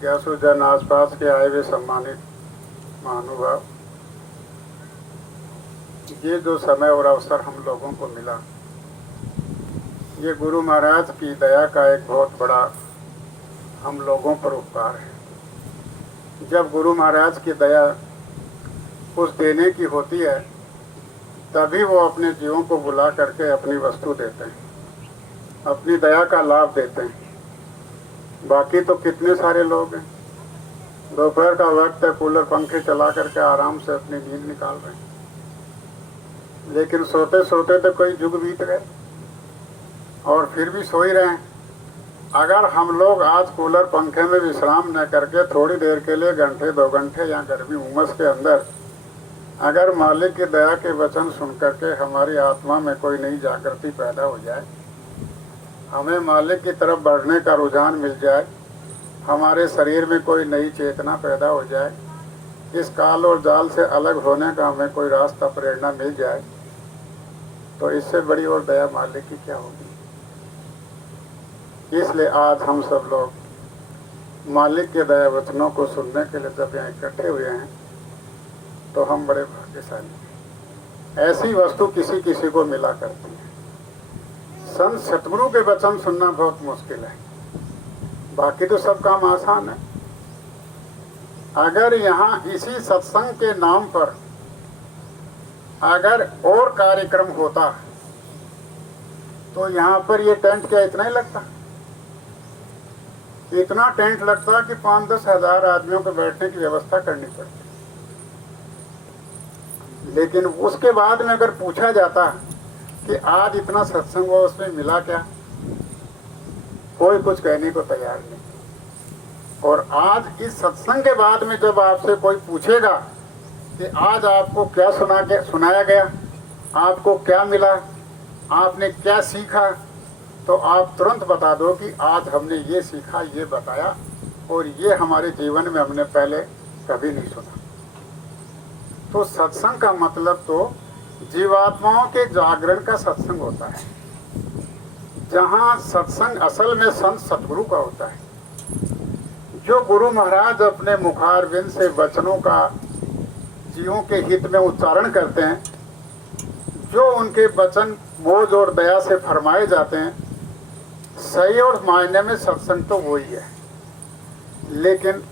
क्या सुजन आसपास के आए हुए सम्मानित महानुभाव, ये जो समय और अवसर हम लोगों को मिला, ये गुरु महाराज की दया का एक बहुत बड़ा हम लोगों पर उपकार है। जब गुरु महाराज की दया कुछ देने की होती है तभी वो अपने जीवों को बुला करके अपनी वस्तु देते हैं, अपनी दया का लाभ देते हैं। बाकी तो कितने सारे लोग हैं, दोपहर का वक्त है, कूलर पंखे चला करके आराम से अपनी नींद निकाल रहे हैं, लेकिन सोते सोते तो कई युग बीत गए और फिर भी सो ही रहे हैं। अगर हम लोग आज कूलर पंखे में विश्राम न करके थोड़ी देर के लिए घंटे 2 घंटे या गर्मी उमस के अंदर अगर मालिक की दया के वचन सुन करके हमारी आत्मा में कोई नई जागृति पैदा हो जाए, हमें मालिक की तरफ बढ़ने का रुझान मिल जाए, हमारे शरीर में कोई नई चेतना पैदा हो जाए, इस काल और जाल से अलग होने का हमें कोई रास्ता प्रेरणा मिल जाए, तो इससे बड़ी और दया मालिक की क्या होगी। इसलिए आज हम सब लोग मालिक के दया वचनों को सुनने के लिए जब यहाँ इकट्ठे हुए हैं तो हम बड़े भाग्यशाली हैं। ऐसी वस्तु किसी किसी को मिला करती है। संत सतगुरु के वचन सुनना बहुत मुश्किल है, बाकी तो सब काम आसान है। अगर यहाँ इसी सत्संग के नाम पर अगर और कार्यक्रम होता तो यहाँ पर ये टेंट क्या इतना ही लगता? इतना टेंट लगता कि 5-10 हजार आदमियों को बैठने की व्यवस्था करनी पड़ती। लेकिन उसके बाद में अगर पूछा जाता कि आज इतना सत्संग हुआ, उसमें मिला क्या, कोई कुछ कहने को तैयार नहीं। और आज इस सत्संग के बाद में जब आपसे कोई पूछेगा कि आज आपको क्या सुनाया गया, आपको क्या मिला, आपने क्या सीखा, तो आप तुरंत बता दो कि आज हमने ये सीखा, ये बताया और ये हमारे जीवन में हमने पहले कभी नहीं सुना। तो सत्संग का मतलब तो जीवात्माओं के जागरण का सत्संग होता है, जहाँ सत्संग असल में संत सतगुरु का होता है। जो गुरु महाराज अपने मुखारविंद से वचनों का जीवों के हित में उच्चारण करते हैं, जो उनके वचन बोझ और दया से फरमाए जाते हैं, सही और मायने में सत्संग तो वही है। लेकिन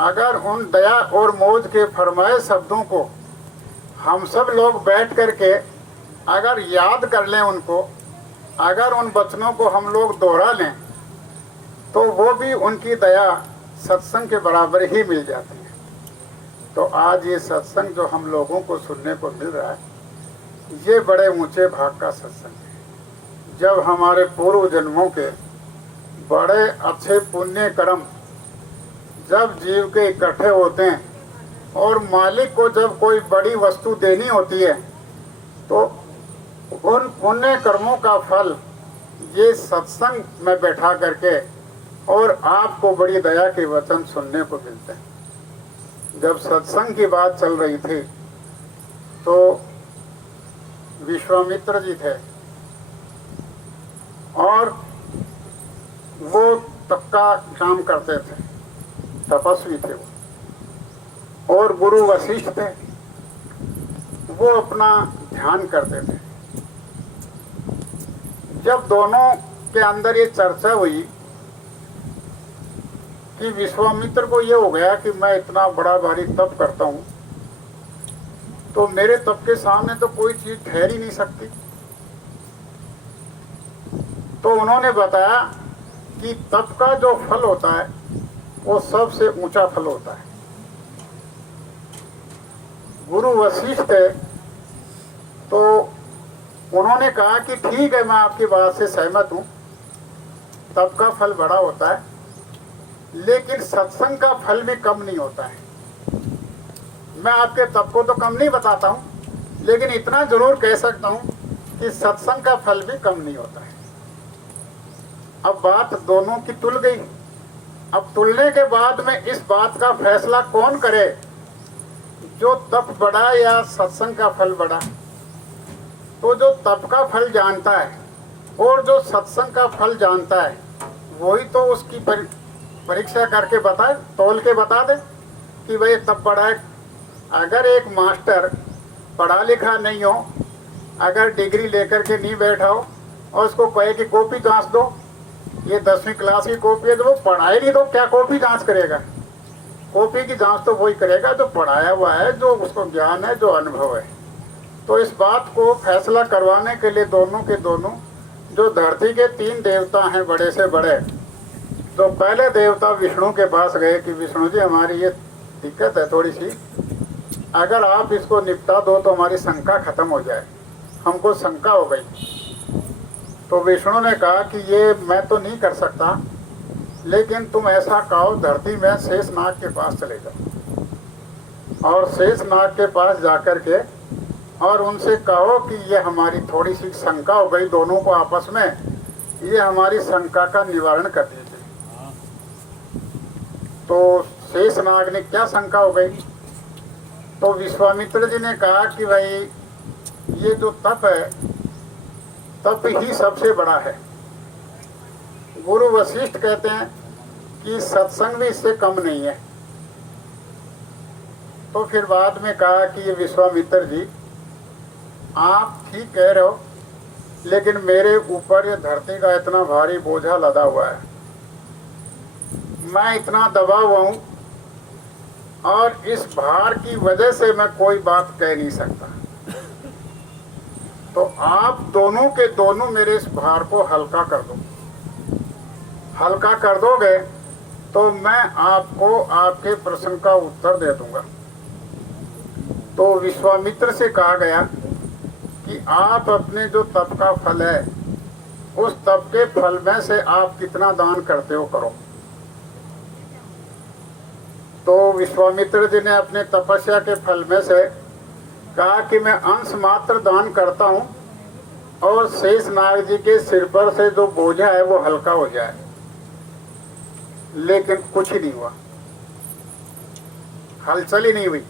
अगर उन दया और मौज के फरमाए शब्दों को हम सब लोग बैठ करके अगर याद कर लें उनको, अगर उन वचनों को हम लोग दोहरा लें, तो वो भी उनकी दया सत्संग के बराबर ही मिल जाती है। तो आज ये सत्संग जो हम लोगों को सुनने को मिल रहा है, ये बड़े ऊंचे भाग का सत्संग है। जब हमारे पूर्व जन्मों के बड़े अच्छे पुण्य कर्म जब जीव के इकट्ठे होते हैं और मालिक को जब कोई बड़ी वस्तु देनी होती है, तो उन पुण्य कर्मों का फल ये सत्संग में बैठा करके और आपको बड़ी दया के वचन सुनने को मिलते हैं। जब सत्संग की बात चल रही थी तो विश्वामित्र जी थे और वो तप का काम करते थे, तपस्वी थे वो। और गुरु वशिष्ठ थे, वो अपना ध्यान करते थे। जब दोनों के अंदर ये चर्चा हुई कि विश्वामित्र को ये हो गया कि मैं इतना बड़ा भारी तप करता हूँ, तो मेरे तप के सामने तो कोई चीज ठहर ही नहीं सकती। तो उन्होंने बताया कि तप का जो फल होता है वो सबसे ऊंचा फल होता है। गुरु वशिष्ठ थे, तो उन्होंने कहा कि ठीक है, मैं आपकी बात से सहमत हूँ, तप का फल बड़ा होता है, लेकिन सत्संग का फल भी कम नहीं होता है। मैं आपके तप को तो कम नहीं बताता हूँ, लेकिन इतना जरूर कह सकता हूँ कि सत्संग का फल भी कम नहीं होता है। अब बात दोनों की तुल गई। अब तुलने के बाद में इस बात का फैसला कौन करे, जो तप बढ़ा या सत्संग का फल बढ़ा। तो जो तप का फल जानता है और जो सत्संग का फल जानता है, वही तो उसकी परीक्षा करके बताए, तौल के बता दे कि भाई तब पढ़ा है। अगर एक मास्टर पढ़ा लिखा नहीं हो, अगर डिग्री लेकर के नहीं बैठा हो और उसको कहे कि कॉपी जांच दो, ये 10वीं क्लास की कॉपी है, तो वो पढ़ाई नहीं, तो क्या कॉपी जांच करेगा? कॉपी की जांच तो वही करेगा जो पढ़ाया हुआ है, जो उसको ज्ञान है, जो अनुभव है। तो इस बात को फैसला करवाने के लिए दोनों के दोनों जो धरती के 3 देवता हैं बड़े से बड़े, तो पहले देवता विष्णु के पास गए कि विष्णु जी हमारी ये दिक्कत है थोड़ी सी, अगर आप इसको निपटा दो तो हमारी शंका खत्म हो जाए, हमको शंका हो गई। तो विष्णु ने कहा कि ये मैं तो नहीं कर सकता, लेकिन तुम ऐसा कहो धरती में शेषनाग के पास चले जाओ और शेषनाग के पास जाकर के और उनसे कहो कि ये हमारी थोड़ी सी शंका हो गई दोनों को आपस में, ये हमारी शंका का निवारण कर दीजिए। तो शेषनाग ने क्या शंका हो गई? तो विश्वामित्र जी ने कहा कि भाई ये जो तप है, तप ही सबसे बड़ा है। गुरु वशिष्ठ कहते हैं कि सत्संग भी इससे कम नहीं है। तो फिर बाद में कहा कि ये विश्वामित्र जी आप ठीक कह रहे हो, लेकिन मेरे ऊपर ये धरती का इतना भारी बोझा लदा हुआ है, मैं इतना दबा हुआ हूँ और इस भार की वजह से मैं कोई बात कह नहीं सकता। तो आप दोनों के दोनों मेरे इस भार को हल्का कर दो। हल्का कर दोगे तो मैं आपको आपके प्रश्न का उत्तर दे दूंगा। तो विश्वामित्र से कहा गया कि आप अपने जो तप का फल है, उस तप के फल में से आप कितना दान करते हो करो। तो विश्वामित्र जी ने अपने तपस्या के फल में से कहा कि मैं अंश मात्र दान करता हूँ और शेषनाग जी के सिर पर से जो बोझा है वो हल्का हो जाए। लेकिन कुछ ही नहीं हुआ, हलचल ही नहीं हुई।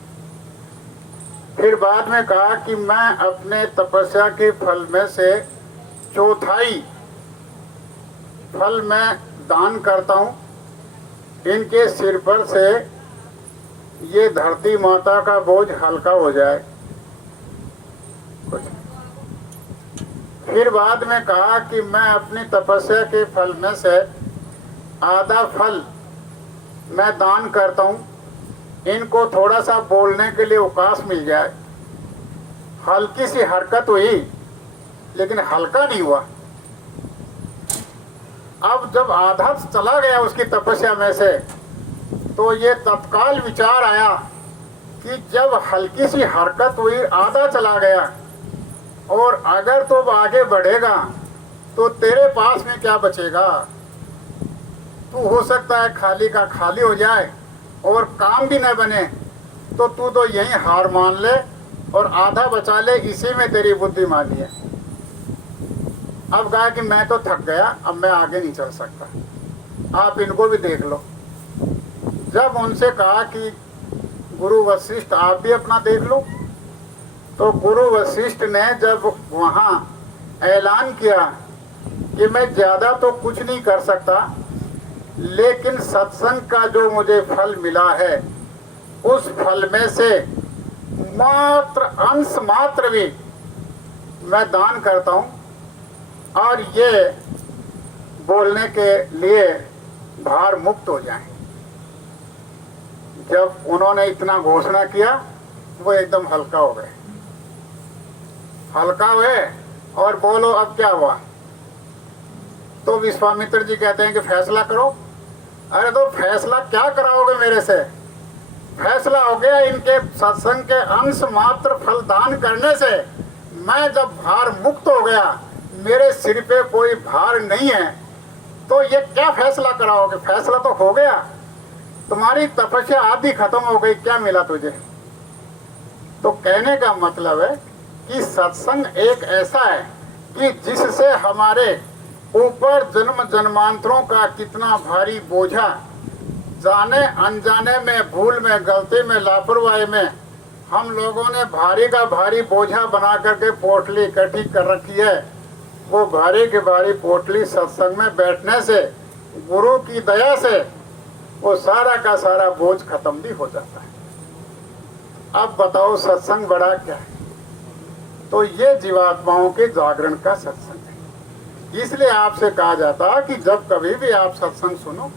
फिर बाद में कहा कि मैं अपने तपस्या के फल में से 1/4 फल मैं दान करता हूँ, इनके सिर पर से ये धरती माता का बोझ हल्का हो जाए। फिर बाद में कहा कि मैं अपनी तपस्या के फल में से आधा फल मैं दान करता हूँ, इनको थोड़ा सा बोलने के लिए अवकाश मिल जाए। हल्की सी हरकत हुई लेकिन हल्का नहीं हुआ। अब जब आधा चला गया उसकी तपस्या में से, तो ये तत्काल विचार आया कि जब हल्की सी हरकत हुई, आधा चला गया, और अगर तो आगे बढ़ेगा तो तेरे पास में क्या बचेगा? तू हो सकता है खाली का खाली हो जाए और काम भी न बने, तो तू तो यहीं हार मान ले और आधा बचा ले, इसी में तेरी बुद्धिमानी है। अब कहा कि मैं तो थक गया, अब मैं आगे नहीं चल सकता, आप इनको भी देख लो। जब उनसे कहा कि गुरु वशिष्ठ आप भी अपना देख लो, तो गुरु वशिष्ठ ने जब वहाँ ऐलान किया कि मैं ज़्यादा तो कुछ नहीं कर सकता, लेकिन सत्संग का जो मुझे फल मिला है, उस फल में से मात्र अंश मात्र भी मैं दान करता हूँ, और ये बोलने के लिए भार मुक्त हो जाएं। जब उन्होंने इतना घोषणा किया, वो एकदम हल्का हो गए। हल्का हुए और बोलो अब क्या हुआ? तो विश्वामित्र जी कहते हैं कि फैसला करो। अरे तो फैसला क्या कराओगे मेरे से? फैसला हो गया, इनके सत्संग के अंश मात्र फल दान करने से मैं जब भार मुक्त हो गया, मेरे सिर पे कोई भार नहीं है, तो ये क्या फैसला कराओगे? फैसला तो हो गया, तुम्हारी तपस्या आधी खत्म हो गई, क्या मिला तुझे? तो कहने का मतलब है कि सत्संग एक ऐसा है कि जिससे हमारे ऊपर जन्म जन्मांतरों का कितना भारी बोझा, जाने अनजाने में, भूल में, गलती में, लापरवाही में हम लोगों ने भारी का भारी बोझा बना करके पोटली इकट्ठी कर रखी है। वो भारी की भारी पोटली सत्संग में बैठने से, गुरु की दया से वो सारा का सारा बोझ खत्म भी हो जाता है। अब बताओ सत्संग बड़ा क्या है? तो ये जीवात्माओं के जागरण का सत्संग है। इसलिए आपसे कहा जाता है कि जब कभी भी आप सत्संग सुनो,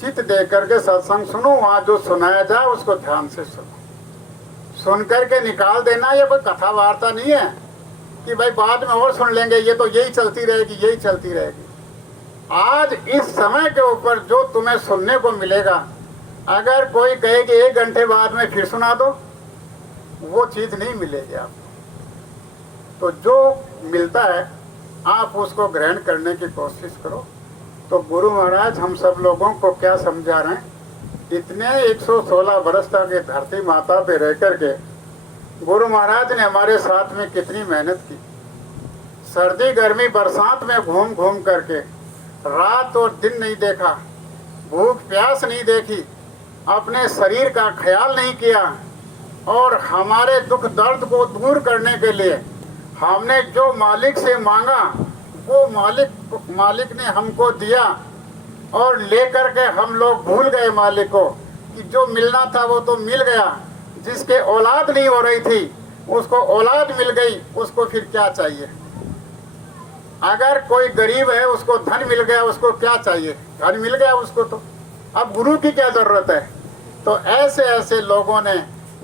चित्त दे करके सत्संग सुनो, वहाँ जो सुनाया जाए उसको ध्यान से सुनो, सुन करके निकाल देना। ये कोई कथा वार्ता नहीं है कि भाई बाद में और सुन लेंगे, ये तो यही चलती रहेगी, यही चलती रहेगी। आज इस समय के ऊपर जो तुम्हें सुनने को मिलेगा, अगर कोई कहे कि 1 घंटे बाद में फिर सुना दो, वो चीज नहीं मिलेगी आपको। तो जो मिलता है आप उसको ग्रहण करने की कोशिश करो। तो गुरु महाराज हम सब लोगों को क्या समझा रहे हैं? इतने 116 वर्ष तक ये धरती माता पे रह करके गुरु महाराज ने हमारे साथ में कितनी मेहनत की। सर्दी गर्मी बरसात में घूम घूम करके रात और दिन नहीं देखा, भूख प्यास नहीं देखी, अपने शरीर का ख्याल नहीं किया, और हमारे दुख दर्द को दूर करने के लिए हमने जो मालिक से मांगा वो मालिक ने हमको दिया, और लेकर के हम लोग भूल गए मालिक को कि जो मिलना था वो तो मिल गया। जिसके औलाद नहीं हो रही थी उसको औलाद मिल गई, उसको फिर क्या चाहिए? अगर कोई गरीब है उसको धन मिल गया, उसको क्या चाहिए? धन मिल गया उसको, तो अब गुरु की क्या जरूरत है? तो ऐसे ऐसे लोगों ने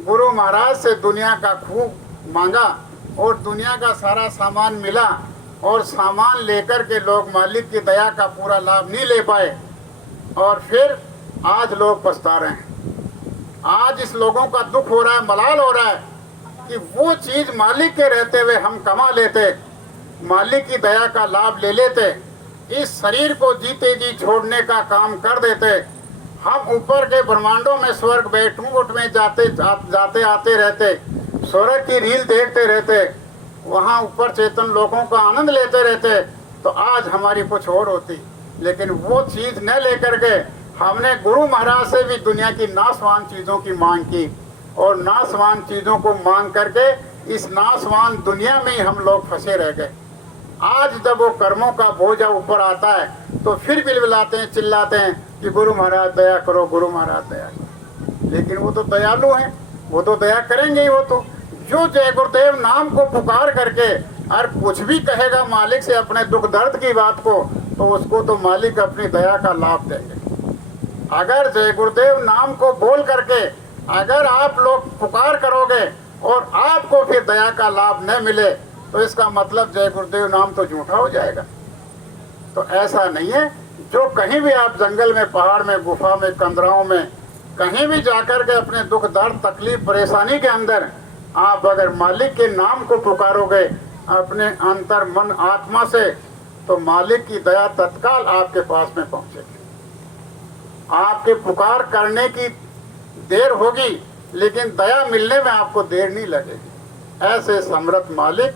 गुरु महाराज से दुनिया का खूब मांगा और दुनिया का सारा सामान मिला, और सामान लेकर के लोग मालिक की दया का पूरा लाभ नहीं ले पाए, और फिर आज लोग पछता रहे हैं। आज इस लोगों का दुख हो रहा है, मलाल हो रहा है कि वो चीज मालिक के रहते हुए हम कमा लेते, मालिक की दया का लाभ ले लेते, इस शरीर को जीते जी छोड़ने का काम कर देते। हम ऊपर के ब्रह्मांडों में स्वर्ग बैठूंठ में जाते आते रहते, स्वर्ग की रील देखते रहते, वहाँ ऊपर चेतन लोगों का आनंद लेते रहते, तो आज हमारी कुछ और होती। लेकिन वो चीज न लेकर के हमने गुरु महाराज से भी दुनिया की नाशवान चीजों की मांग की, और नाशवान चीजों को मांग करके इस नाशवान दुनिया में ही हम लोग फंसे रह गए। आज जब वो कर्मों का बोझा ऊपर आता है तो फिर बिलबिलाते हैं, चिल्लाते हैं कि गुरु महाराज दया करो, गुरु महाराज दया करो। लेकिन वो तो दयालु हैं, वो तो दया करेंगे ही। वो तो जो जय गुरुदेव नाम को पुकार करके और कुछ भी कहेगा मालिक से अपने दुख दर्द की बात को, तो उसको तो मालिक अपनी दया का लाभ देंगे। अगर जय गुरुदेव नाम को बोल करके अगर आप लोग पुकार करोगे और आपको फिर दया का लाभ न मिले, तो इसका मतलब जय गुरुदेव नाम तो झूठा हो जाएगा। तो ऐसा नहीं है। जो कहीं भी आप जंगल में, पहाड़ में, गुफा में, कंदराओं में कहीं भी जाकर के अपने दुख दर्द तकलीफ परेशानी के अंदर आप अगर मालिक के नाम को पुकारोगे अपने अंतर मन आत्मा से, तो मालिक की दया तत्काल आपके पास में पहुंचेगी। आपके पुकार करने की देर होगी, लेकिन दया मिलने में आपको देर नहीं लगेगी। ऐसे समर्थ मालिक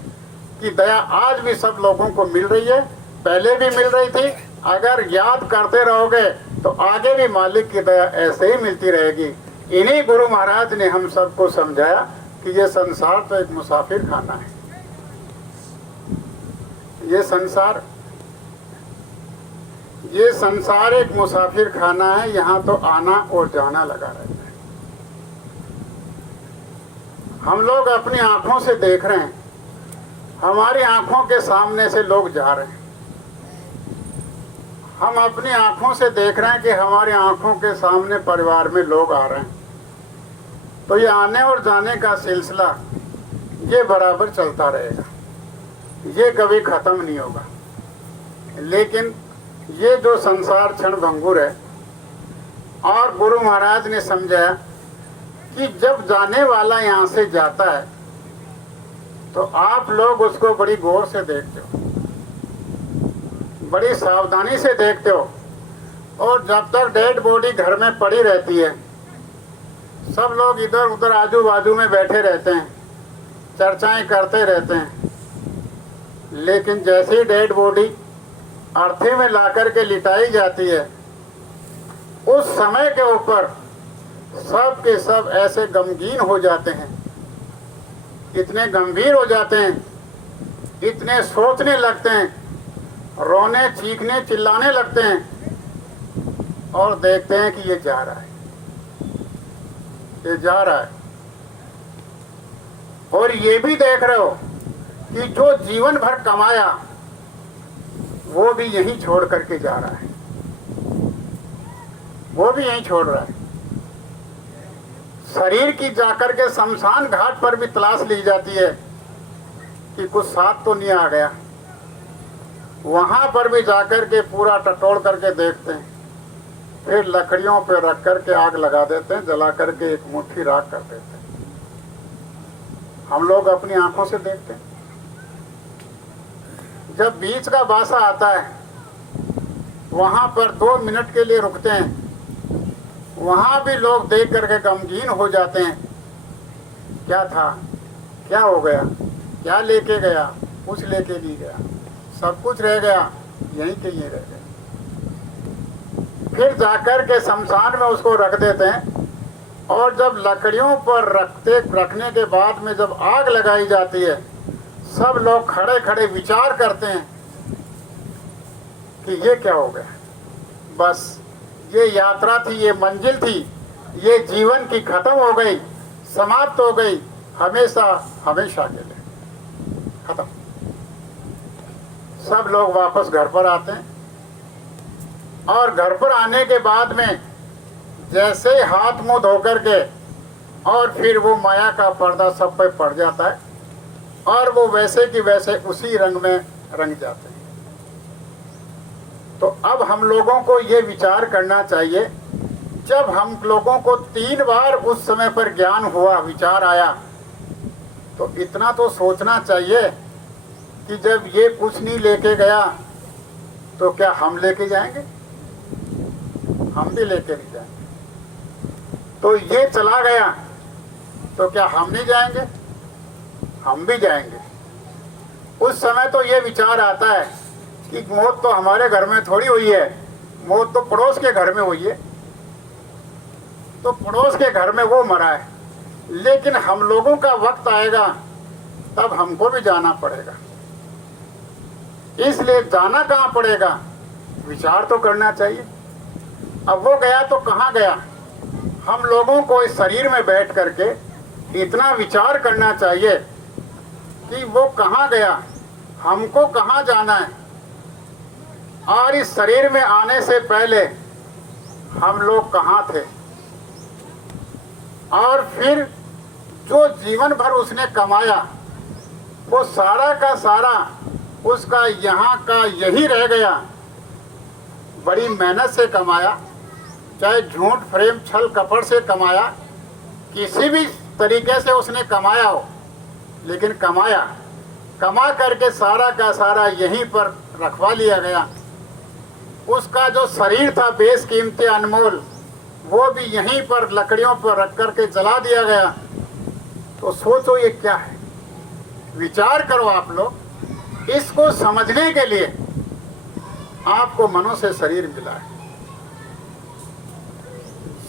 की दया आज भी सब लोगों को मिल रही है, पहले भी मिल रही थी। अगर याद करते रहोगे तो आगे भी मालिक की दया ऐसे ही मिलती रहेगी। इन्हीं गुरु महाराज ने हम सबको समझाया कि ये संसार तो एक मुसाफिर खाना है। ये संसार एक मुसाफिर खाना है। यहाँ तो आना और जाना लगा रहता है। हम लोग अपनी आंखों से देख रहे हैं, हमारी आंखों के सामने से लोग जा रहे हैं। हम अपनी आंखों से देख रहे हैं कि हमारी आंखों के सामने परिवार में लोग आ रहे हैं। तो ये आने और जाने का सिलसिला ये बराबर चलता रहेगा, ये कभी खत्म नहीं होगा। लेकिन ये जो संसार क्षण भंगुर है, और गुरु महाराज ने समझाया कि जब जाने वाला यहाँ से जाता है तो आप लोग उसको बड़ी गौर से देखते हो, बड़ी सावधानी से देखते हो। और जब तक डेड बॉडी घर में पड़ी रहती है, सब लोग इधर उधर आजू बाजू में बैठे रहते हैं, चर्चाएं करते रहते हैं। लेकिन जैसे ही डेड बॉडी अर्थी में लाकर के लिटाई जाती है, उस समय के ऊपर सब के सब ऐसे गमगीन हो जाते हैं, इतने गंभीर हो जाते हैं, इतने सोचने लगते हैं, रोने चीखने चिल्लाने लगते हैं और देखते हैं कि ये जा रहा है, ये जा रहा है। और ये भी देख रहे हो कि जो जीवन भर कमाया वो भी यहीं छोड़ करके जा रहा है, वो भी यहीं छोड़ रहा है। शरीर की जाकर के शमशान घाट पर भी तलाश ली जाती है कि कुछ साथ तो नहीं आ गया। वहां पर भी जाकर के पूरा टटोल करके देखते हैं, फिर लकड़ियों पे रख करके आग लगा देते हैं, जला करके एक मुट्ठी राख कर देते हैं। हम लोग अपनी आंखों से देखते हैं। जब बीच का बासा आता है वहां पर 2 मिनट के लिए रुकते हैं, वहां भी लोग देख करके गमगीन हो जाते हैं। क्या था, क्या हो गया, क्या लेके गया, कुछ लेके नहीं गया, सब कुछ रह गया, यहीं के ये रह गया। फिर जाकर के शमशान में उसको रख देते हैं। और जब लकड़ियों पर रखने के बाद में जब आग लगाई जाती है, सब लोग खड़े खड़े विचार करते हैं कि ये क्या हो गया। बस ये यात्रा थी, ये मंजिल थी, ये जीवन की खत्म हो गई, समाप्त हो गई, हमेशा हमेशा के लिए खत्म। सब लोग वापस घर पर आते हैं और घर पर आने के बाद में जैसे हाथ मुंह धो करके और फिर वो माया का पर्दा सब पे पड़ जाता है और वो वैसे की वैसे उसी रंग में रंग जाते हैं। तो अब हम लोगों को ये विचार करना चाहिए, जब हम लोगों को 3 बार उस समय पर ज्ञान हुआ, विचार आया, तो इतना तो सोचना चाहिए कि जब ये कुछ नहीं लेके गया तो क्या हम लेके जाएंगे? हम भी लेके नहीं जाएंगे। तो ये चला गया तो क्या हम नहीं जाएंगे? हम भी जाएंगे। उस समय तो ये विचार आता है कि मौत तो हमारे घर में थोड़ी हुई है, मौत तो पड़ोस के घर में हुई है, तो पड़ोस के घर में वो मरा है। लेकिन हम लोगों का वक्त आएगा तब हमको भी जाना पड़ेगा। इसलिए जाना कहाँ पड़ेगा, विचार तो करना चाहिए। अब वो गया तो कहाँ गया? हम लोगों को इस शरीर में बैठ करके इतना विचार करना चाहिए कि वो कहाँ गया, हमको कहाँ जाना है, और इस शरीर में आने से पहले हम लोग कहाँ थे, और फिर जो जीवन भर उसने कमाया वो सारा का सारा उसका यहाँ का यही रह गया। बड़ी मेहनत से कमाया, चाहे झूठ फ्रेम छल कपड़ से कमाया, किसी भी तरीके से उसने कमाया हो, लेकिन कमाया, कमा करके सारा का सारा यहीं पर रखवा लिया गया। उसका जो शरीर था बेशकीमती अनमोल, वो भी यहीं पर लकड़ियों पर रख करके जला दिया गया। तो सोचो ये क्या है, विचार करो आप लोग। इसको समझने के लिए आपको मनुष्य शरीर मिला है।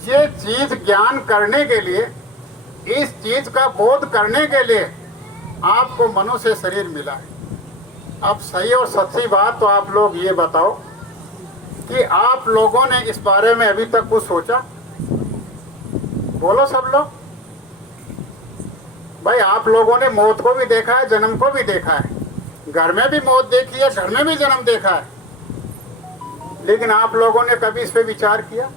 ये चीज ज्ञान करने के लिए, इस चीज का बोध करने के लिए आपको मनुष्य शरीर मिला है। अब सही और सच्ची बात तो आप लोग ये बताओ कि आप लोगों ने इस बारे में अभी तक कुछ सोचा? बोलो सब लोग। भाई आप लोगों ने मौत को भी देखा है, जन्म को भी देखा है, घर में भी मौत देखी है, घर में भी जन्म देखा है, लेकिन आप लोगों ने कभी इस पे विचार किया?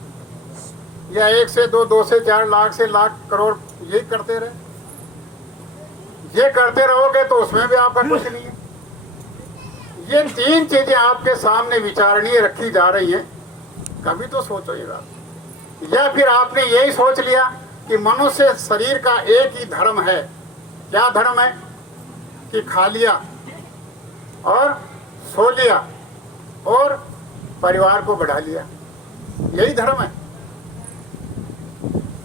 या 1 से 2, 2 से 4, लाख से लाख करोड़ यही करते रहे? ये करते रहोगे तो उसमें भी आपका कुछ नहीं है। ये 3 चीजें आपके सामने विचारणीय रखी जा रही हैं, कभी तो सोचो ये बात। या फिर आपने यही सोच लिया कि मनुष्य शरीर का एक ही धर्म है। क्या धर्म है? कि खा लिया और सो लिया और परिवार को बढ़ा लिया, यही धर्म है।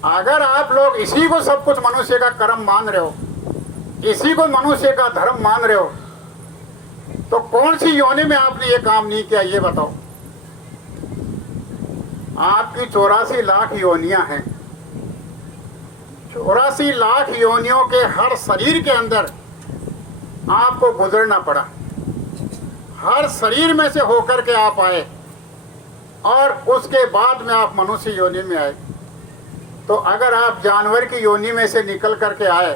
अगर आप लोग इसी को सब कुछ मनुष्य का कर्म मान रहे हो, इसी को मनुष्य का धर्म मान रहे हो, तो कौन सी योनि में आपने ये काम नहीं किया, ये बताओ। आपकी 84 लाख योनियां हैं। 84 लाख योनियों के हर शरीर के अंदर आपको गुजरना पड़ा। हर शरीर में से होकर के आप आए और उसके बाद में आप मनुष्य योनि में आए। तो अगर आप जानवर की योनि में से निकल करके आए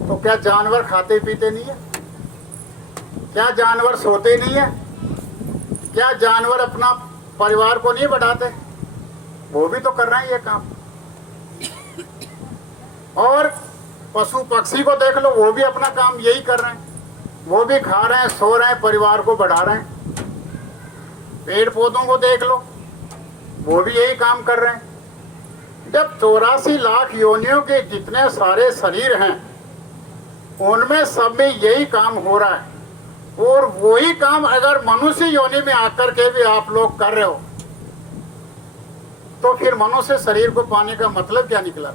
तो क्या जानवर खाते पीते नहीं है? क्या जानवर सोते नहीं है? क्या जानवर अपना परिवार को नहीं बढ़ाते? वो भी तो कर रहे हैं ये काम। और पशु पक्षी को देख लो, वो भी अपना काम यही कर रहे हैं। वो भी खा रहे हैं, सो रहे हैं, परिवार को बढ़ा रहे हैं। पेड़ पौधों को देख लो, वो भी यही काम कर रहे हैं। जब 84 लाख योनियों के जितने सारे शरीर हैं उनमें सब में यही काम हो रहा है, और वही काम अगर मनुष्य योनि में आकर के भी आप लोग कर रहे हो तो फिर मनुष्य शरीर को पाने का मतलब क्या निकला?